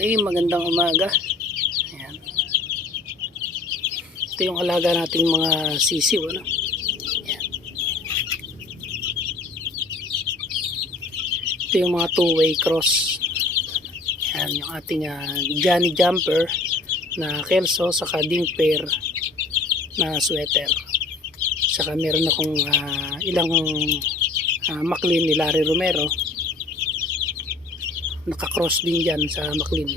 Okay, magandang umaga. Ayan. Ito yung alaga nating mga sisiw, ano? Ito yung mga two-way cross. Ayan, yung ating ah, Johnny Jumper na kelso saka ding pair na sweater. Saka meron akong ah, ilang uh, McLean ni Larry Romero nakakross din dyan sa McLean.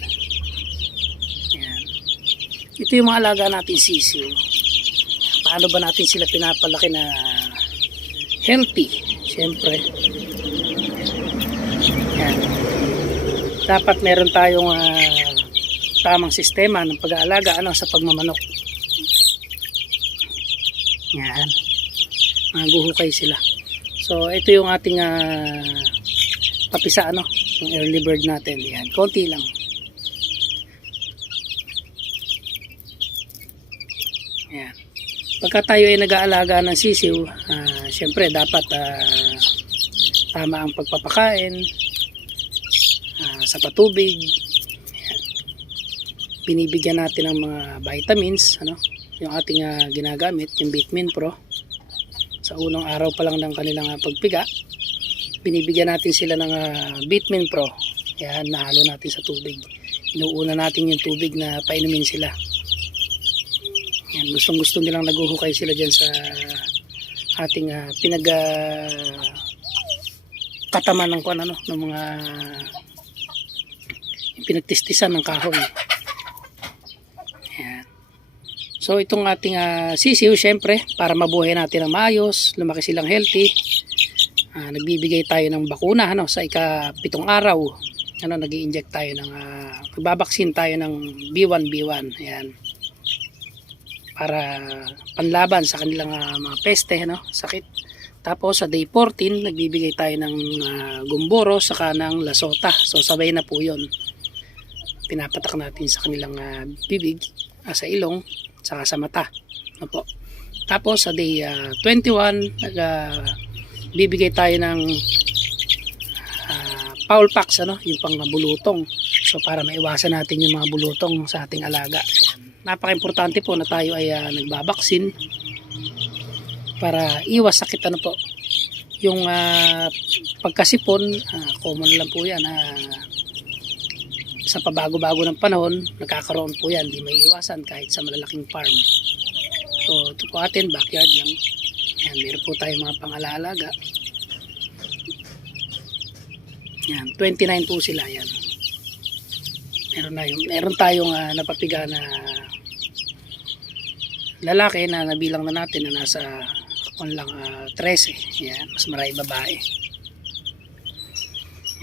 Ayan. Ito yung mga alaga natin sisiw. Paano ba natin sila pinapalaki na healthy? Siyempre. Ayan. Dapat meron tayong ah, tamang sistema ng pag-aalaga ano, sa pagmamanok. Yan. Maguhukay sila. So, ito yung ating ah, papisa ano, yung early bird natin. Yan, konti lang. Yan. Pagka tayo ay nag-aalaga ng sisiw, ah, syempre dapat ah, tama ang pagpapakain, ah, sa patubig, Yan. binibigyan natin ng mga vitamins, ano, yung ating ah, ginagamit, yung Bitmin Pro. Sa unang araw pa lang ng kanilang ah, pagpiga, binibigyan natin sila ng uh, Bitmin Pro. Yan, nahalo natin sa tubig. Inuuna natin yung tubig na painumin sila. Yan, gustong gusto nilang naguhukay sila dyan sa ating uh, pinag uh, kataman ng kung ano, ng mga pinagtistisan ng kahoy. So itong ating uh, sisiw, syempre, para mabuhay natin ng maayos, lumaki silang healthy, ah, nagbibigay tayo ng bakuna ano sa ika-pitong araw. Ano nag inject tayo ng uh, nagbabaksin tayo ng B1 B1 ayan. Para panlaban sa kanilang ah, mga peste ano sakit. Tapos sa day 14 nagbibigay tayo ng ah, gumboro saka ng lasota. So sabay na po yon pinapatak natin sa kanilang ah, bibig ah, sa ilong saka sa mata. Ano po? Tapos sa day ah, 21 nag ah, bibigay tayo ng uh, foul packs ano, yung pang bulutong. So para maiwasan natin yung mga bulutong sa ating alaga. Napaka-importante po na tayo ay uh, nagbabaksin para iwas sakit ano po. Yung uh, pagkasipon, uh, common lang po yan. Uh, sa pabago-bago ng panahon, nagkakaroon po yan. Di may iwasan kahit sa malalaking farm. So ito po atin, backyard lang. Yan, meron po tayong mga pangalaalaga. Yan, 29 po sila yan. Meron na yung, meron tayong uh, napapiga na lalaki na nabilang na natin na nasa kung lang uh, 13. Yan, mas marami babae.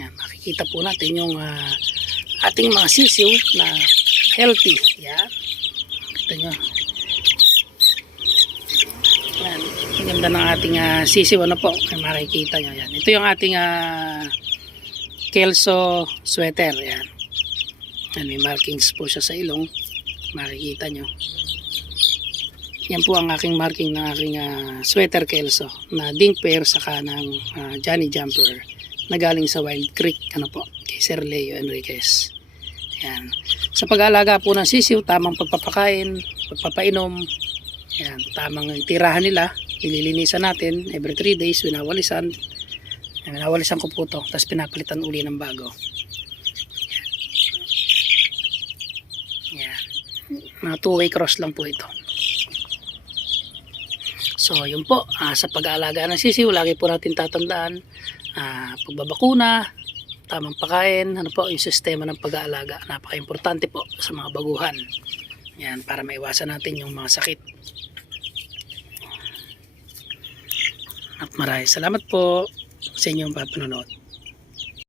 Yan, makikita po natin yung uh, ating mga sisiw na healthy. Yan. Kita nyo. Yan. Ang ganda ng ating uh, sisiw. Ano po? Ay makikita nyo. Yan. Ito yung ating uh, Kelso sweater. Yan. Yan. May markings po siya sa ilong. Makikita nyo. Yan po ang aking marking ng aking uh, sweater Kelso na ding pair saka ng uh, Johnny Jumper na galing sa Wild Creek. Ano po? Kay Sir Leo Enriquez. Yan. Sa pag-aalaga po ng sisiw, tamang pagpapakain, pagpapainom, yan, tamang tirahan nila, nililinisan natin every 3 days, winawalisan. Yan, winawalisan ko po to, tapos pinapalitan uli ng bago. Yan. Yan. Mga two-way cross lang po ito. So, yun po, ah, sa pag-aalaga ng sisiw, lagi po natin tatandaan, ah, pagbabakuna, tamang pagkain, ano po, yung sistema ng pag-aalaga. Napaka-importante po sa mga baguhan. Yan, para maiwasan natin yung mga sakit. At maraming salamat po sa inyong papanonood.